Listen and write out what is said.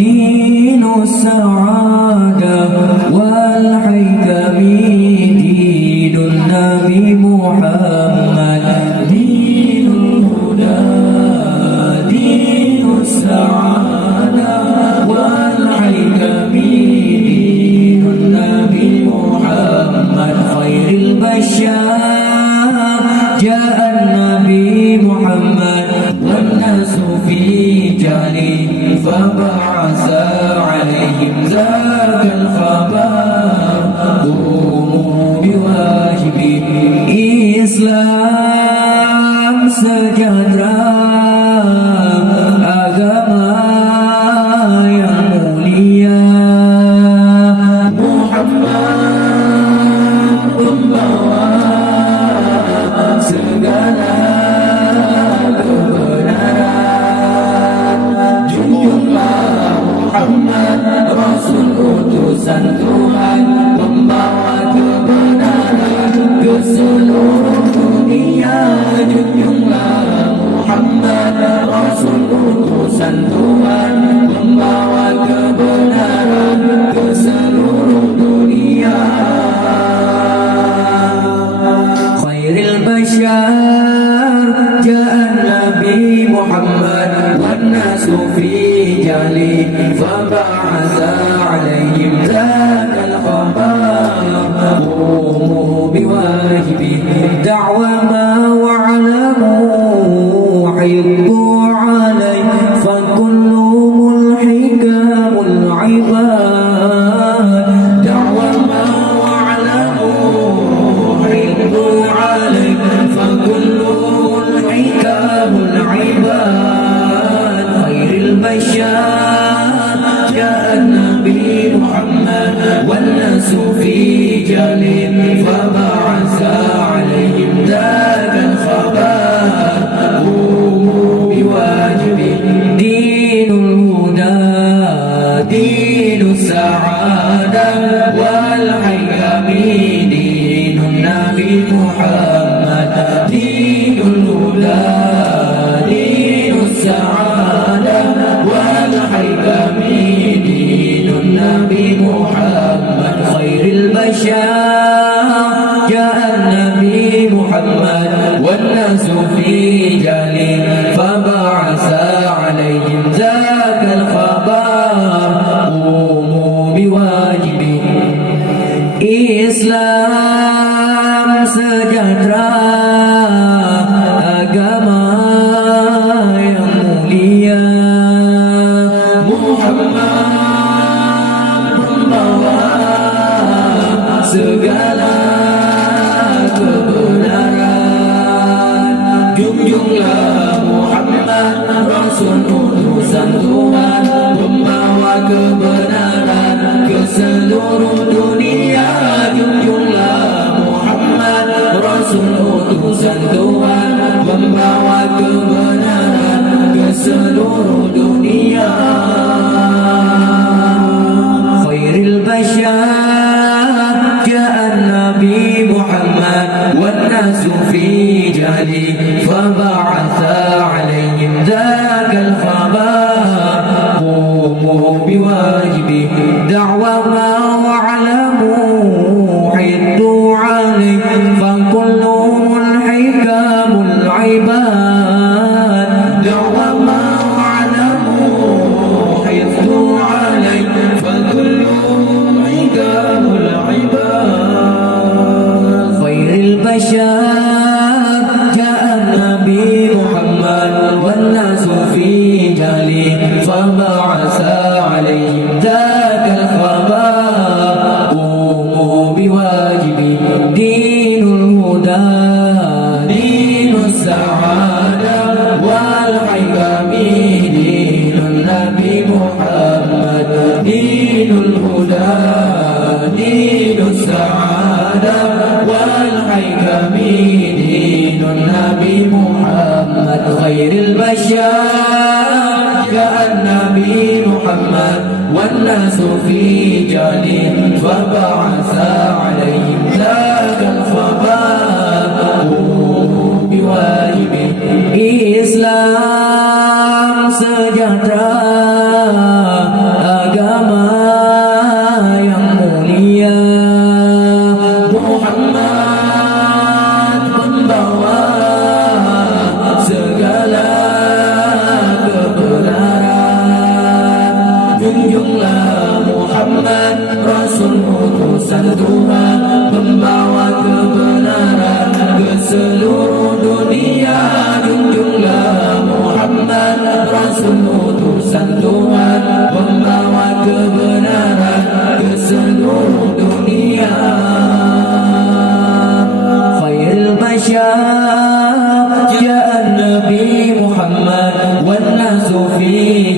دين السعادة والحكم دين النبي محمد دين الهدى دين السعادة والحكم دين النبي محمد خير البشر جاء النبي محمد والناس في جهله فبعث عليهم ذاك الخبر قوموا بواجبه Islam sejahtera agama yang mulia Muhammad pembawa segala Rasul utusan Tuhan pembawa kebenaran ke seluruh dunia junjunglah Muhammad Rasul utusan Tuhan pembawa kebenaran ke seluruh dunia khairil bashar ja'an Nabi Muhammad wan nasu fi jali فبعث عليهم ذاك الخبر قوموا بواجبه دعوى ما واعلموا حبوا عليه فكل ملحق العباد دعوى ما واعلموا حبوا عليه فكل ملحق العباد خير البشر والناس في جهل فبعث عليهم ذاك الخبر قوموا بواجبه دين الهدى دين السعادة والحكم دين النبي محمد دين الهدى دين السعادة والحكم دين النبي محمد خير البشر جاء النبي محمد والناس في جهله فبعث عليهم ذاك الخبر قوموا بواجبه Islam sejahtera agama yang mulia Muhammad membawa segala kebenaran junjunglah Muhammad Rasul utusan Tuhan membawa kebenaran ke seluruh dunia junjunglah Muhammad Rasul utusan Tuhan membawa kebenaran ke seluruh dunia khairil bashar ja'an Nabi Muhammad والناس في جهله فبعث عليهم ذاك الخبر قوموا بواجبه دعوى ما واعلموا حدوا عليه فكل الحكام العباد دعوى ما واعلموا حدوا عليه فكل الحكام العباد خير البشر جاء النبي محمد والناس في جهله فبعث عليهم ذاك الخبر قوموا بواجبه دين الهدى دين السعادة والحكم دين النبي محمد دين الهدى دين السعادة والحكم دين النبي محمد خير البشر جاء النبي محمد والناس في جهله فبعث عليهم ذاك الخبر قوموا بواجبه Islam sejahtera utusan Tuhan, membawa kebenaran ke seluruh dunia. Junjunglah Muhammad, Rasul utusan Tuhan, membawa kebenaran ke seluruh dunia. Khairul masyarakat ya Nabi Muhammad, wan nasu fi